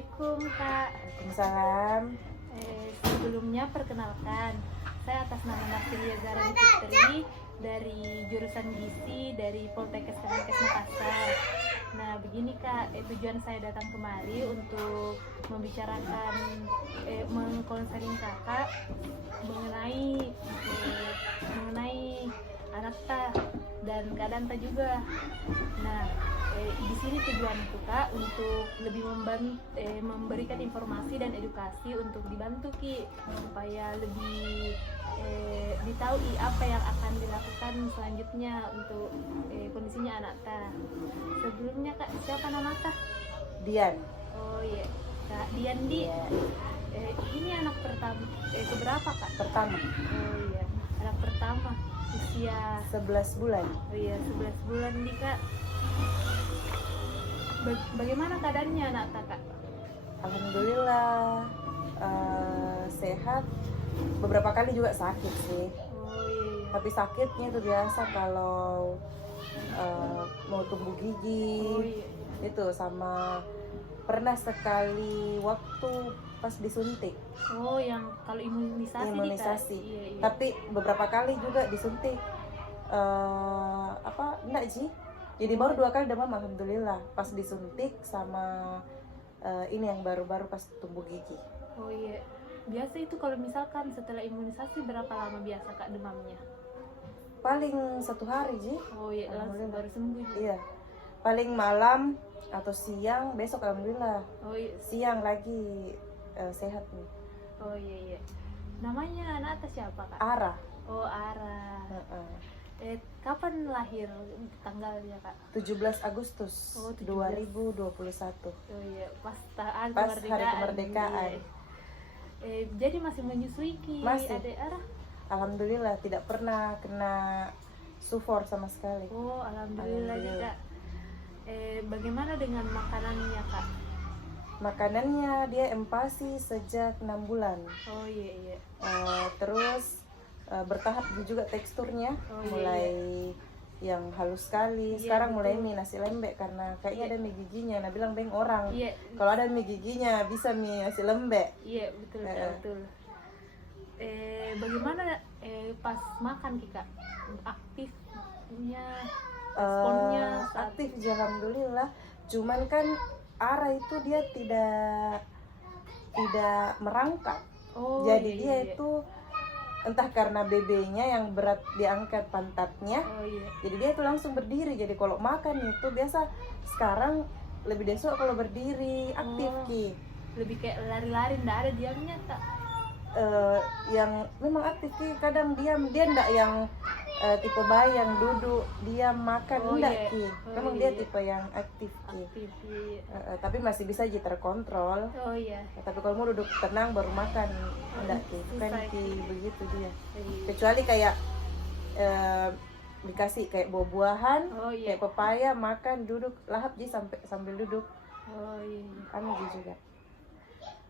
Assalamualaikum Kak. Waalaikumsalam. Sebelumnya perkenalkan, saya atas nama Nasriya Zarani Putri dari jurusan Gizi dari Poltekkes Kemenkes Makassar. Nah begini Kak, tujuan saya datang kemari untuk membicarakan, mengkonseling Kakak mengenai anak ta dan keadaan ta juga. Nah di sini tujuanku Kak untuk lebih memberikan informasi dan edukasi untuk dibantu Ki supaya lebih ditahui apa yang akan dilakukan selanjutnya untuk kondisinya anak ta. Sebelumnya Kak, siapa nama ta? Dian. Oh iya, Kak Dian Di. Ya, Ini anak pertama, keberapa Kak? pertama. Oh iya, anak pertama usia 11 bulan. Oh iya, 11 bulan nih Kak. Bagaimana keadaannya anak Kak? Alhamdulillah sehat. Beberapa kali juga sakit sih. Oh iya. Tapi sakitnya itu biasa kalau mau tumbuh gigi. Oh iya. Itu sama pernah sekali waktu pas disuntik. Oh, yang kalau imunisasi Imunisasi. Iya, iya. Tapi beberapa kali juga disuntik. Enggak Ji. Jadi baru 2 kali demam, alhamdulillah. Pas disuntik sama ini yang baru-baru pas tumbuh gigi. Oh iya. Biasa itu kalau misalkan setelah imunisasi berapa lama biasa Kak demamnya? Paling 1 hari Ji. Oh iya, langsung baru sembuh juga. Iya. Paling malam atau siang, besok alhamdulillah. Oh iya. Siang lagi sehat nih. Oh iya iya. Namanya anak atas siapa Kak? Ara. Oh Ara. Kapan lahir tanggalnya Kak? 17 Agustus Oh, 17. 2021. Oh iya, pas Pas hari kemerdekaan. Iya. Jadi masih menyusui Ki Masih. Adek Ara? Alhamdulillah tidak pernah kena sufor sama sekali. Oh alhamdulillah nih Kak. Bagaimana dengan makanannya Kak? Makanannya dia empasi sejak 6 bulan. Oh iya iya. Terus bertahap juga teksturnya. Oh, iya, Mulai yang halus sekali. Iya, Sekarang mulai betul. mie nasi lembek karena kayaknya Iya. ada mie giginya. Nah bilang beng orang. Iya. Kalau ada mie giginya bisa mie nasi lembek. Iya betul Kak, betul. Bagaimana pas makan Ki Kak? Aktifnya, responnya saat Aktif ya, alhamdulillah. Cuman kan Ara itu dia tidak merangkak. Oh, Jadi iya, dia iya. itu entah karena BB-nya yang berat diangkat pantatnya. Oh iya. Jadi dia itu langsung berdiri. Jadi kalau makan itu biasa sekarang lebih desok kalau berdiri aktif Oh. Ki. Lebih kayak lari-lari, nggak ada diamnya Kak. Yang memang aktif Ki, kadang diam, dia enggak yang tipe bayi yang duduk diam makan, Oh, enggak iya. Ki. Oh, Memang iya, dia iya. tipe yang aktif Ki. Aktif iya. Tapi masih bisa aja terkontrol. Oh iya. Tapi kalau mau duduk tenang baru makan, enggak Ki. Bukan Susah, Ki Ki. begitu dia. Iya. Kecuali kayak dikasih kayak buah-buahan, Oh iya. kayak pepaya, makan duduk lahap Ji sambil duduk. Oh iya. Anu Ji juga.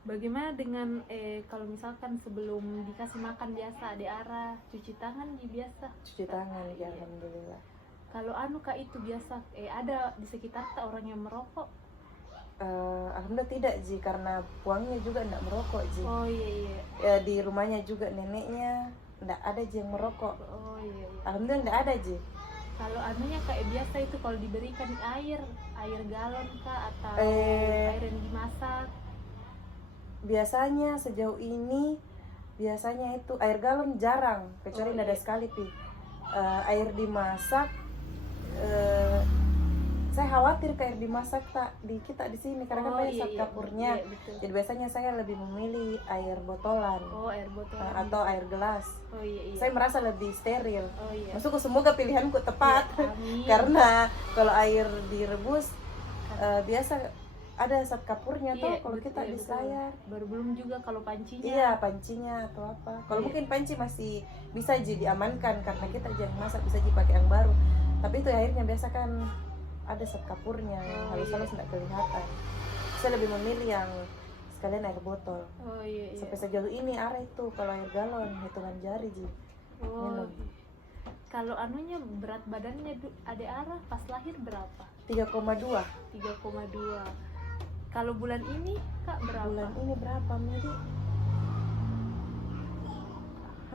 Bagaimana dengan kalau misalkan sebelum dikasih makan biasa Adek Ara cuci tangan biasa? Cuci tangan ya, alhamdulillah. Kalau anu Kak itu biasa ada di sekitar tak orang yang merokok? Alhamdulillah tidak Ji, karena puangnya juga enggak merokok Ji. Oh iya iya. Di rumahnya juga neneknya enggak ada Ji yang merokok. Oh iya iya. Alhamdulillah enggak ada Ji. Kalau anunya kayak biasa itu kalau diberikan air galon Kak atau air yang dimasak? Biasanya sejauh ini biasanya itu air galon jarang, kecuali Oh, ada iya. sekali Pi. Air dimasak saya khawatir ke air dimasak tak di kita di sini karena kan banyak iya, zat iya. kapurnya. Iya, betul. Jadi biasanya saya lebih memilih air botolan Oh air botol atau air gelas. Oh iya iya. Saya merasa lebih steril. Oh iya. Maksudku semoga pilihanku tepat. Iya, amin. Karena kalau air direbus biasa ada zat kapurnya tuh kalau betul, kita iya, di betul. selayar. Baru belum juga kalau pancinya. Iya, pancinya atau apa. Kalau Iya. mungkin panci masih bisa jadi diamankan karena kita jangan masak, bisa dipakai yang baru. Tapi itu akhirnya biasa kan ada zat kapurnya yang Oh, halus-halus iya. nggak kelihatan. Saya lebih memilih yang sekalian air botol. Oh iya iya. Sampai sejauh ini Ara itu kalau air galon hitungan jari Ji. Oh. minum. Kalau anunya berat badannya Adek Ara pas lahir berapa? 3,2. 3,2. Kalau bulan ini Kak berapa? Bulan ini berapa Medi?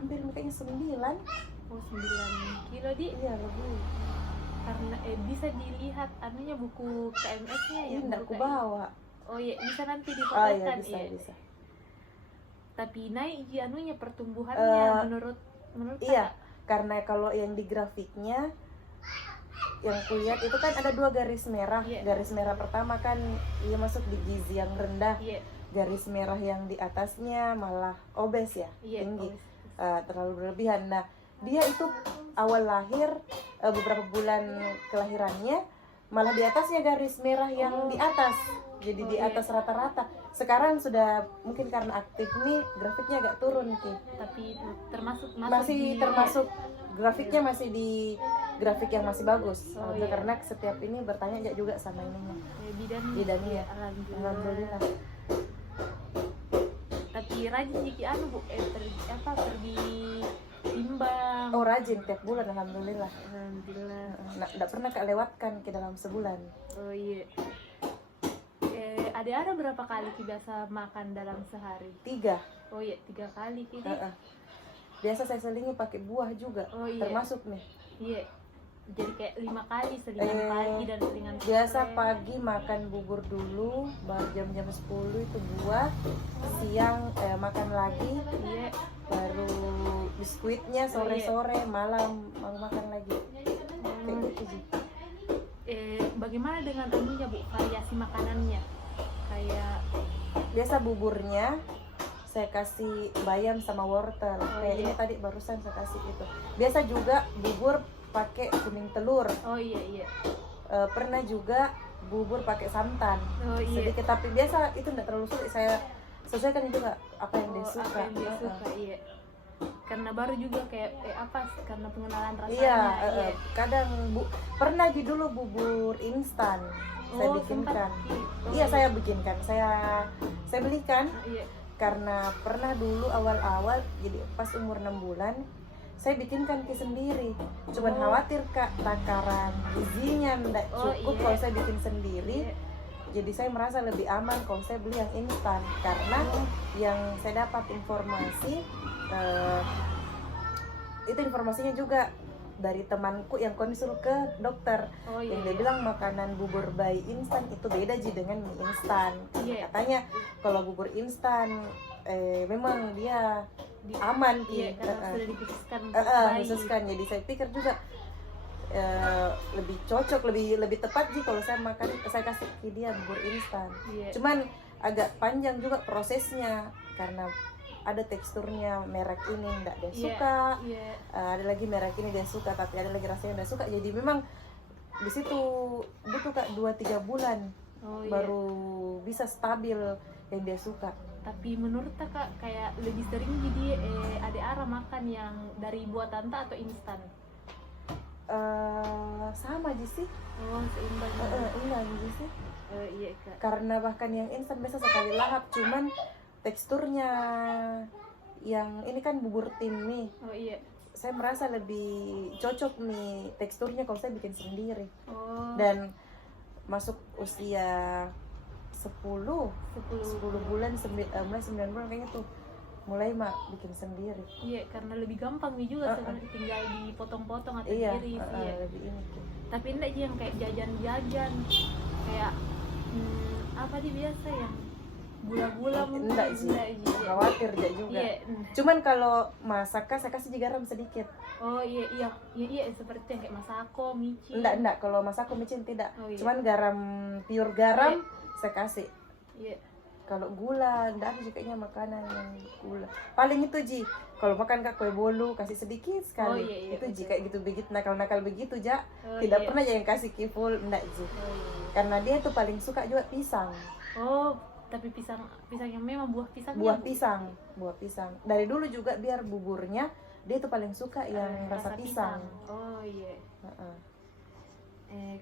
Hampir kayaknya 9. Oh 9 kilo di. Iya lebih. Karena bisa dilihat anunya buku KMS-nya ya. Ini enggak buku ku bawa. Oh iya bisa nanti Oh difotokan. iya bisa. Tapi naik anunya pertumbuhannya menurut Iya, Kakak? karena kalau yang di grafiknya yang kulihat itu kan ada 2 garis merah. Iya. Garis merah pertama kan ia masuk di gizi yang rendah. Iya. Garis merah yang di atasnya malah obes ya, Iya. tinggi. Oh, Terlalu berlebihan. Nah, dia itu awal lahir beberapa bulan kelahirannya malah di atasnya garis merah yang di atas. Jadi di iya. atas rata-rata. Sekarang sudah mungkin karena aktif nih grafiknya agak turun Ki. tapi termasuk Masih di- termasuk grafiknya masih di grafik yang masih bagus. Oh, Itu iya. karena setiap ini bertanya juga sama ininya. bidannya. Bidannya. Alhamdulillah. Tapi rajin jiki Bu pergi timbang. Oh rajin tiap bulan alhamdulillah. Alhamdulillah. Nah, tidak pernah Kak lewatkan ke dalam sebulan. Oh iya. Ada berapa kali Ki biasa makan dalam sehari? 3. Oh iya 3 kali Ki. Biasa saya selingi pakai buah juga. Oh iya. Termasuk nih. Iya. Jadi kayak 5 kali selingan pagi dan selingan Biasa sore. pagi makan bubur dulu, baru jam-jam 10 itu buah. Siang makan lagi, Iya. baru biskuitnya sore-sore, malam mau makan lagi. Kayak gitu sih. Bagaimana dengan anunya Bu? Variasi makanannya? Kayak Biasa buburnya saya kasih bayam sama wortel. Kayak ini tadi barusan saya kasih itu. Biasa juga bubur pakai kuning telur. oh iya. Pernah juga bubur pakai santan. Oh iya. Sedikit, tapi biasa itu enggak terlalu sulit. Saya sesuaikan juga apa yang dia Oh, suka. apa yang dia suka, iya. Karena baru juga kayak karena pengenalan rasanya. Iya, iya. kadang pernah dulu bubur instan saya bikinkan. sempat. Iya, saya bikinkan. Saya belikan Iya. karena pernah dulu awal-awal, jadi pas umur 6 bulan saya bikinkan sendiri. Cuman khawatir Kak takaran gizinya enggak cukup iya. kalau saya bikin sendiri. Iya. Jadi saya merasa lebih aman kalau saya beli yang instan, karena yang saya dapat informasi itu informasinya juga dari temanku yang konsul ke dokter. Oh iya. Yang dia bilang makanan bubur bayi instan itu beda dengan mie instan. Iya. Katanya kalau bubur instan memang dia aman Iya, Ki. karena sudah dikhususkan untuk bayi. Khususkan. Jadi saya pikir juga lebih cocok, lebih tepat sih kalau saya kasih ke dia bubur instan. Iya. Cuman agak panjang juga prosesnya karena ada teksturnya merek ini enggak dia suka. Iya. Ada lagi merek ini dia suka, tapi ada lagi rasanya dia suka. Jadi memang di situ butuh Kak 2-3 bulan Oh iya. baru bisa stabil yang dia suka. Tapi menurut Kakak kayak lebih sering jadi ada arah makan yang dari buatan atau instan? Sama aja sih. Oh, seimbang. Iya aja sih. Iya Kak. Karena bahkan yang instan biasa sekali lahap, cuman teksturnya yang ini kan bubur tim nih. Oh iya. Saya merasa lebih cocok nih teksturnya kalau saya bikin sendiri. Oh. Dan masuk usia 10 bulan, mulai 9 bulan kayaknya tuh mulai bikin sendiri. Iya, karena lebih gampang nih juga sebenarnya, tinggal dipotong-potong atau diiris. Iya. Lebih ini. Tapi enggak sih yang kayak jajan-jajan kayak apa sih biasa yang gula-gula mungkin. Enggak sih. Khawatir juga. Iya. Cuman kalau masak saya kasih garam sedikit. Oh iya seperti yang kayak masako, micin. Enggak, kalau masak micin tidak. Oh, iya. Cuman garam, pure garam saya kasih. Iya. Kalau gula, enggak ada sih kayaknya makanan yang gula. Paling itu Ji, kalau makan kue bolu kasih sedikit sekali. Oh, iya, itu Ji betul. kayak gitu begitu nakal-nakal begitu Ja. Oh, Tidak iya. pernah yang kasih full, enggak Ji. Oh, iya. Karena dia tuh paling suka juga pisang. Oh, tapi pisang yang memang buah pisangnya. Buah pisang. Dari dulu juga biar buburnya dia tuh paling suka yang rasa pisang. Oh iya. Heeh.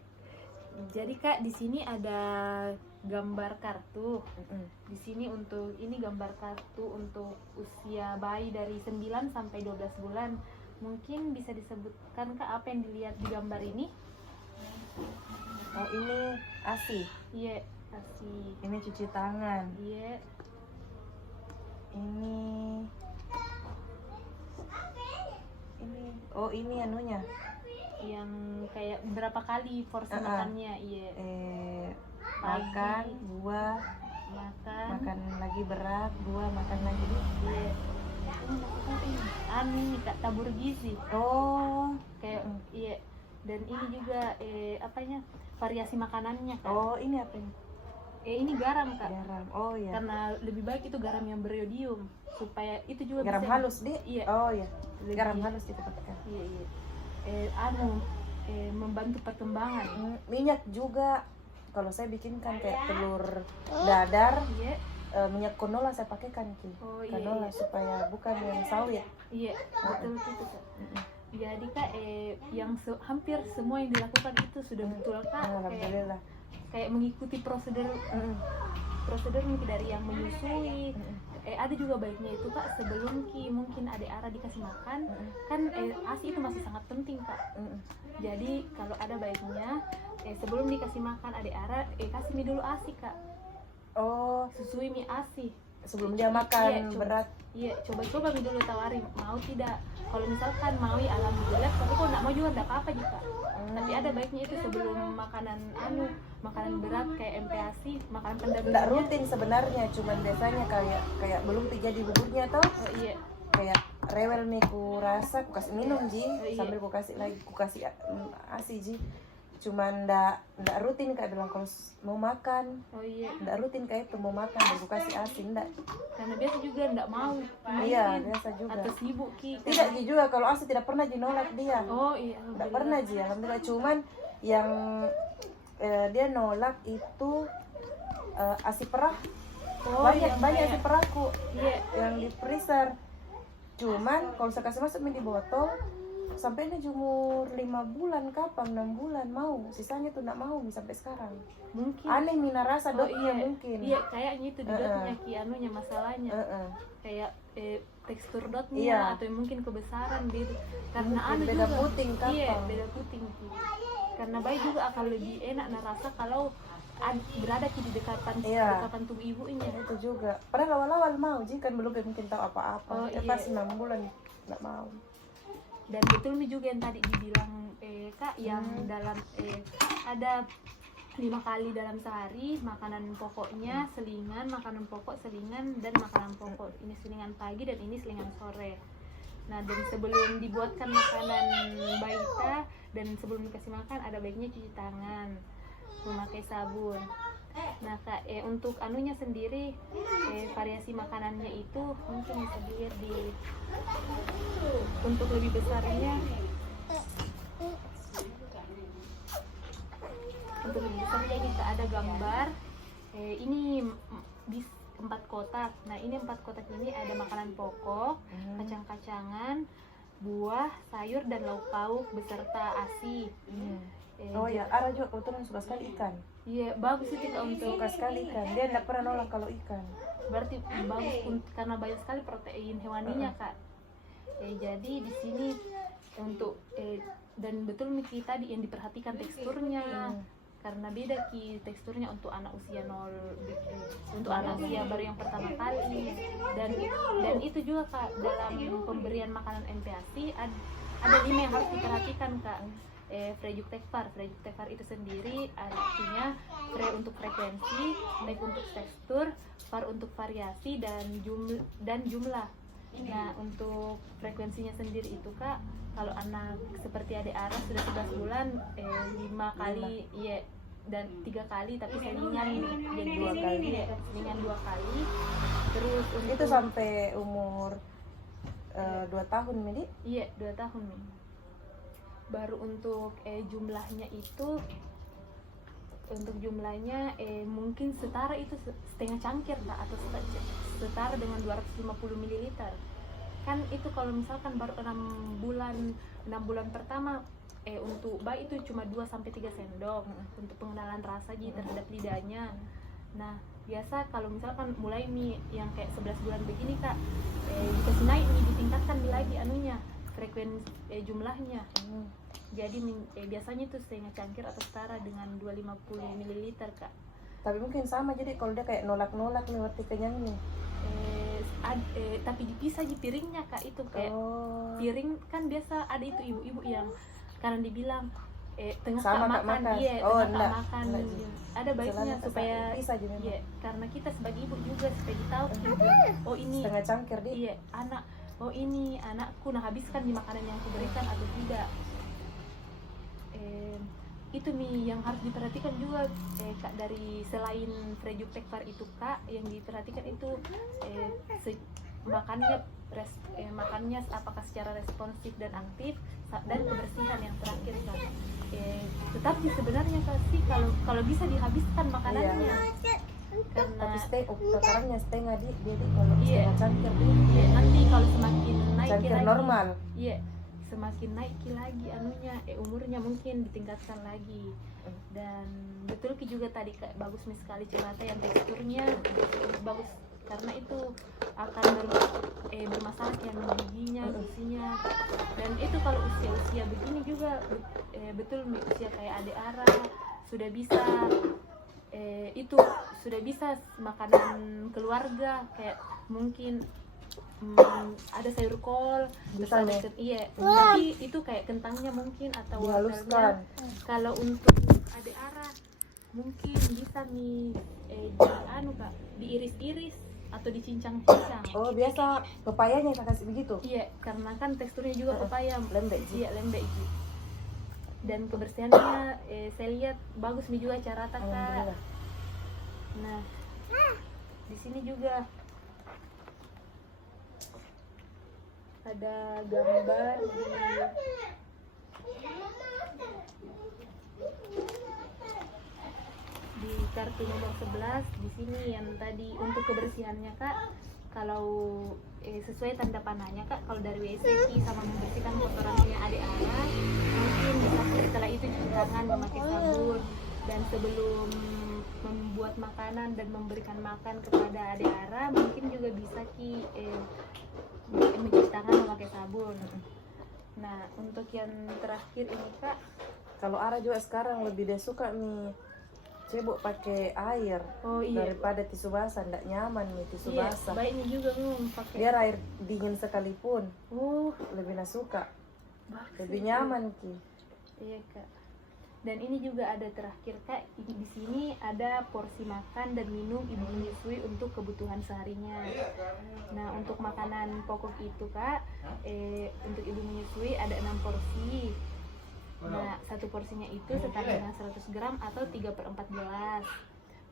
Jadi Kak, di sini ada gambar kartu. Mm-mm. Di sini ini gambar kartu untuk usia bayi dari 9 sampai 12 bulan. Mungkin bisa disebutkan Kak apa yang dilihat di gambar ini? Oh ini ASI. Iya, ASI. Ini cuci tangan. Iya. Ini oh ini anunya Yang kayak berapa kali porsi makannya, iya. Makan buah, makan lagi berat, buah makan lagi. Iya. Ini Kak, tabur gizi. Oh Kayak iya. Dan ini juga apanya? Variasi makanannya, Kak. oh ini apa ini? Ini garam, Kak. Garam. Oh ya. Karena lebih baik itu garam yang beriodium supaya itu juga Garam bisa halus deh. Iya. Oh ya. Lebih- Garam halus kita pakai. Iya, iya. Membantu perkembangan. Minyak juga. Kalau saya bikinkan kayak telur dadar, Iya. minyak canola saya pakaikan Ki. Oh, iya, Canola iya. supaya bukan yang sawit. Iya, betul gitu, Kak. Jadi Kak, yang hampir semua yang dilakukan itu sudah betul, Kak. Kayak, Alhamdulillah. kayak mengikuti prosedur mungkin dari yang menyusui. Ada juga baiknya itu, Kak, sebelum mungkin adik Ara dikasih makan, kan ASI itu masih sangat penting, Kak. Jadi kalau ada baiknya sebelum dikasih makan adik Ara, kasih mie dulu ASI, Kak. Oh, Susui mie ASI. sebelum dia makan Iya, berat. Iya, coba-coba mie dulu tawarin, mau tidak? Kalau misalkan mau, alhamdulillah, tapi kalau nggak mau juga nggak apa-apa juga. Tapi ada baiknya itu sebelum makanan makanan berat kayak MPASI, makanan Nggak pendampingnya. rutin sebenarnya, cuman biasanya kayak belum jadi buburnya toh. Oh iya, Kayak rewel nih ku rasa, ku kasih minum Ji, iya. sambil ku kasih ASI Ji. Cuman ndak rutin kayak bilang kalau mau makan, oh iya. ndak rutin kayak itu mau makan dan ku kasih ASI ndak. Karena biasa juga nggak mau. Iya, mungkin. biasa juga. Atau sibuk Tidak Ji juga kalau ASI tidak pernah Ji nolak dia. Oh iya, Nggak pernah Ji, alhamdulillah. Cuman yang dia nolak itu ASI perah. Oh, banyak yang banyak kayak- ASI perahku Iya. yang di freezer. Cuman kalau saya kasih masuk mie di botol sampai ini umur 5 bulan kapan 6 bulan mau, sisanya tuh nggak mau mie sampai sekarang. Mungkin. Aneh mina rasa Oh, dotnya iya. mungkin. Iya, kayaknya itu di dotnya anunya masalahnya. Kayak tekstur dotnya Iya. atau mungkin kebesaran gitu. Karena Mungkin anu beda juga. puting kapal. Iya, beda puting Ki. Karena bayi juga akan lebih enak rasa kalau berada di dekatan Iya. dekatan tubuh ibunya. Itu juga. Padahal awal-awal mau, jika belum mungkin tahu Oh, apa-apa. iya. Pas 6 bulan nggak mau. Dan betul nih juga yang tadi dibilang Kak, yang dalam ada 5 kali dalam sehari makanan pokoknya selingan, makanan pokok selingan, dan makanan pokok ini selingan pagi dan ini selingan sore. Nah, dan sebelum dibuatkan makanan baita dan sebelum dikasih makan ada baiknya cuci tangan, memakai sabun. Nah Kak, untuk anunya sendiri variasi makanannya itu mungkin bisa dilihat untuk lebih besarnya. Untuk lebih besarnya kita ada gambar ini di 4 kotak. Nah, ini 4 kotak ini ada makanan pokok, kacang-kacangan, buah, sayur dan lauk pauk beserta ASI. Oh ya, Ara juga kebetulan suka sekali ikan. Iya, bagus itu Kak untuk Suka sekali ikan. Dia nggak pernah nolak kalau ikan. berarti bagus karena banyak sekali protein hewaninya Kak. Jadi di sini untuk dan betul Miki tadi yang diperhatikan teksturnya. Karena beda Ki teksturnya untuk anak usia 0 untuk anak usia baru yang pertama kali. Dan itu juga Kak, dalam pemberian makanan MPASI ada 5 yang harus diperhatikan Kak. Frejuk tekfar itu sendiri artinya Fre untuk frekuensi, Tek untuk tekstur, Far untuk variasi dan jumlah. Nah, untuk frekuensinya sendiri itu Kak, kalau anak seperti adik Ara sudah 11 bulan 5 kali ya, dan 3 kali tapi selingan jadi 2 kali ya, selingan 2 kali. Terus untuk Itu sampai umur 2 tahun Medi? Iya, 2 tahun nih. Baru untuk jumlahnya itu mungkin setara itu setengah cangkir Kak, atau setara dengan 250 ml. Kan itu kalau misalkan baru 6 bulan pertama untuk bayi itu cuma 2-3 sendok untuk pengenalan rasa terhadap lidahnya. Nah, biasa kalau misalkan mulai mie yang kayak 11 bulan begini Kak, dikasih naik nih, ditingkatkan lagi anunya frekuensi jumlahnya. Jadi biasanya itu setengah cangkir atau setara dengan 250 ml Kak. Tapi mungkin sama, jadi kalau dia kayak nolak-nolak nih waktu kenyang nih. Tapi dipisah di piringnya kak, itu kayak Oh. piring kan biasa ada itu ibu-ibu yang karena dibilang tengah Sama kak Kak makan, makan. iya Oh, tengah kak enggak. makan. Enggak, Ji. Ada baiknya Celana supaya pisah aja memang. iya, karena kita sebagai ibu juga supaya tahu oh ini Setengah cangkir di. iya anak, oh ini anakku, nah habiskan di makanan yang kuberikan atau tidak. Itu nih yang harus diperhatikan juga kak, dari selain Frejuk Tekfar itu kak, yang diperhatikan itu makannya makannya apakah secara responsif dan aktif, dan kebersihan yang terakhir kak. Tetapi sebenarnya kak sih kalau bisa dihabiskan makanannya, karena Tapi takarannya setengah di, jadi kalau Iya. setengah cangkir di. nanti kalau semakin naik Cangkir lagi, normal. iya semakin naik lagi anunya umurnya mungkin ditingkatkan lagi. Dan betul Ki juga tadi Kak, bagus nih sekali cerita yang teksturnya bagus, karena itu akan bermasalah yang giginya, gizinya. Dan itu kalau usia begini juga betul nih, usia kayak Ade Ara sudah bisa itu sudah bisa makanan keluarga, kayak mungkin ada sayur kol, Bisa terus nih. iya, tapi itu kayak kentangnya mungkin atau wortelnya. Dihaluskan. Kalau untuk Ade Ara mungkin bisa nih Kak, diiris-iris atau dicincang-cincang. Oh, biasa pepayanya kita kasih begitu. Iya, karena kan teksturnya juga pepaya Lembek. iya lembek Ji. Dan kebersihannya saya lihat bagus nih juga cara Kak. Alhamdulillah. Nah, di sini juga ada gambar di kartu nomor 11 di sini yang tadi untuk kebersihannya Kak. Kalau sesuai tanda panahnya Kak, kalau dari WSI sama membersihkan kotorannya Ade Ara, mungkin setelah itu cuci tangan memakai sabun, dan sebelum membuat makanan dan memberikan makan kepada Ade Ara mungkin juga bisa Ki mencuci tangan memakai sabun. Nah, untuk yang terakhir ini Kak, Kalau Ara juga sekarang lebih dia suka nih cebok pakai air oh iya, daripada tisu basah, ndak nyaman nih tisu iya basah. baiknya juga pakai. Biar air dingin sekalipun Oh, lebih nak suka, bagus lebih itu. nyaman Ki. Iya Kak. Dan ini juga ada terakhir Kak, di sini ada porsi makan dan minum ibu menyusui untuk kebutuhan seharinya. Nah, untuk makanan pokok itu Kak, untuk ibu menyusui ada 6 porsi. Nah, satu porsinya itu setara dengan 100 gram atau 3/14.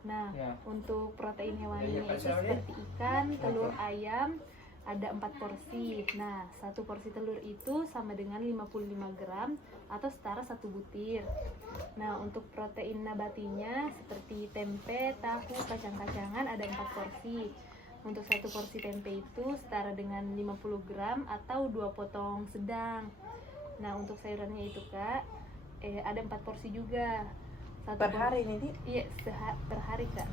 Nah, untuk protein hewaninya itu seperti ikan, telur, ayam, ada 4 porsi. Nah, satu porsi telur itu sama dengan 55 gram atau setara 1 butir. Nah, untuk protein nabatinya seperti tempe, tahu, kacang-kacangan ada 4 porsi. Untuk satu porsi tempe itu setara dengan 50 gram atau 2 potong sedang. Nah, untuk sayurannya itu Kak, ada 4 porsi juga. Per hari ini Di? Iya, per hari Kak.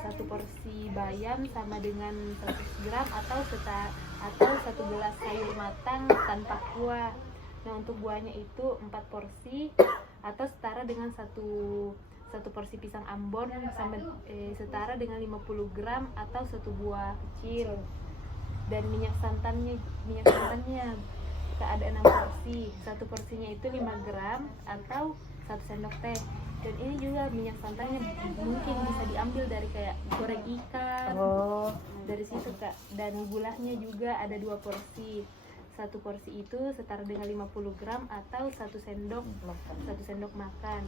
Satu porsi bayam sama dengan 100 gram atau 1 gelas sayur matang tanpa kuah. Nah, untuk buahnya itu 4 porsi atau setara dengan satu porsi pisang Ambon sama setara dengan 50 gram atau 1 buah kecil. Dan minyak santannya Kak, ada 6 porsi. Satu porsinya itu 5 gram atau 1 sendok teh. Dan ini juga minyak santannya mungkin bisa diambil dari kayak goreng ikan. Oh, Dari situ Kak. Dan gulanya juga ada 2 porsi. Satu porsi itu setara dengan 50 gram atau 1 sendok makan.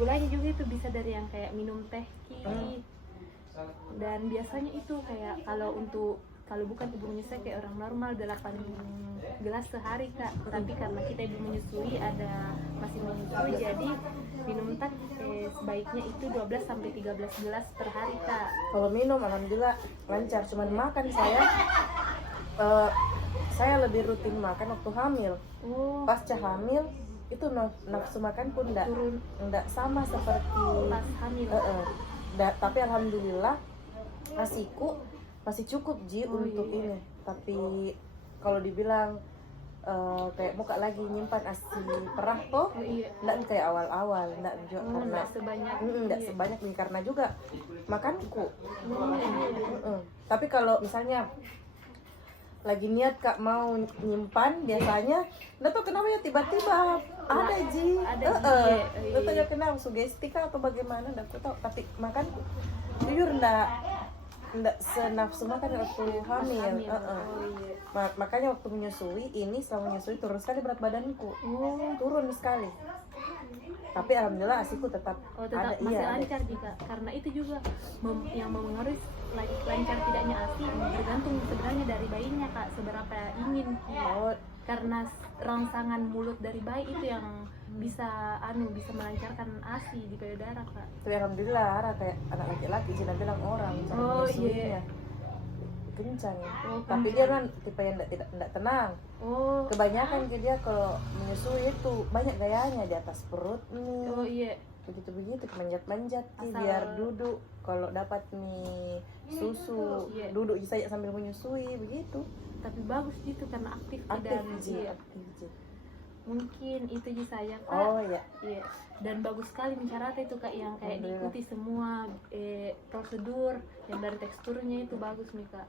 Gulanya juga itu bisa dari yang kayak minum teh Ki. Dan biasanya itu kayak kalau bukan ibu menyusui kayak orang normal 8 gelas sehari Kak. Tapi karena kita ibu menyusui masih menyusui, jadi minum teh sebaiknya itu 12 sampai 13 gelas per hari Kak. kalau minum alhamdulillah lancar. Cuman makan saya lebih rutin makan waktu hamil. Oh, Pasca hamil itu nafsu makan pun turun ndak sama seperti pas hamil. tapi alhamdulillah nasiku masih cukup Ji Oh, untuk iya. ini. Tapi kalau dibilang kayak muka lagi nyimpan asi perah toh, Oh iya. nggak kayak awal-awal, nggak juga Oh, karena nggak sebanyak. nggak Iya. sebanyak nih karena juga makanku. Oh, iya. Tapi kalau misalnya lagi niat kak mau nyimpan, biasanya nggak tahu kenapa ya tiba-tiba ada ji, Ada, Ji. nggak tahu ya kenapa sugesti kah atau bagaimana, nggak aku tahu. Tapi makan jujur nggak senafsu makan waktu hamil. Oh iya. Makanya waktu menyusui ini, selama menyusui turun sekali berat badanku, turun sekali. Tapi alhamdulillah asiku tetap, Oh, tetap ada, masih iya ada. lancar juga. Karena itu juga yang mempengaruhi lancar tidaknya ASI bergantung sebenarnya dari bayinya kak, seberapa ingin. Oh, Karena rangsangan mulut dari bayi itu yang bisa bisa melancarkan ASI di payudara kak. tapi alhamdulillah Ara kayak anak laki-laki Cina bilang orang cara Oh, menyusuinya iya. kencang. Oh, Tapi dia kan tipe yang tidak tenang. Oh, Kebanyakan ke dia kalau menyusui itu banyak gayanya di atas perut nih. oh iya. Begitu manjat-manjat nih Asal- biar duduk. Kalau dapat nih susu, Iya. duduk saja sambil menyusui begitu. Tapi bagus gitu karena aktif, Aktif dan Ji, iya. aktif Ji. Mungkin itu sih saya kak. Oh ya. Iya, dan bagus sekali mencarat itu kak, yang kayak Alhamdulillah. diikuti semua prosedur yang dari teksturnya itu bagus nih kak.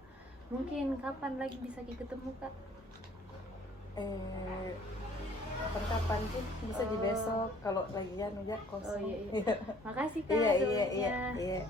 Mungkin kapan lagi bisa ketemu kak? Kapan sih bisa di Oh. besok kalau lagi ya kos. Oh iya. Makasih kak. Iya iya sebelumnya. iya iya.